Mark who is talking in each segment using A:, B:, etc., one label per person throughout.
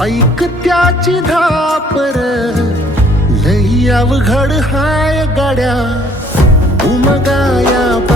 A: ऐक त्याची धापर. लई अवघड हाय गाड्या. उमगाया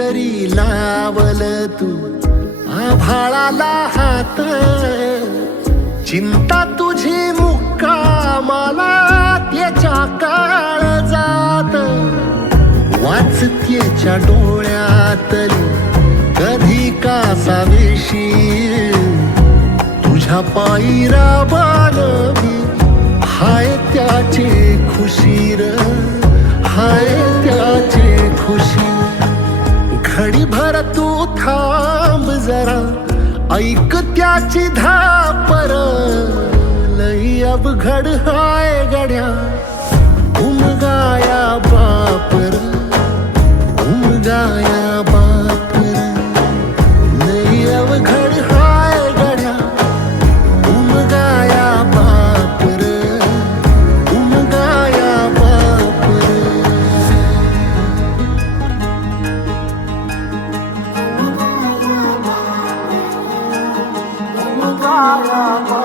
A: किती जरी लावल तू आभाळाला हात चिंता तुझी मुक्कामाला त्याच्या काळ जात. वाचतेच्या डोळ्यातली कधी का सावेशी तुझ्या पायी राबानवी हाय त्याचे खुशीर. ऐक त्याची धापर लई अवघड हाय गड्या. মারা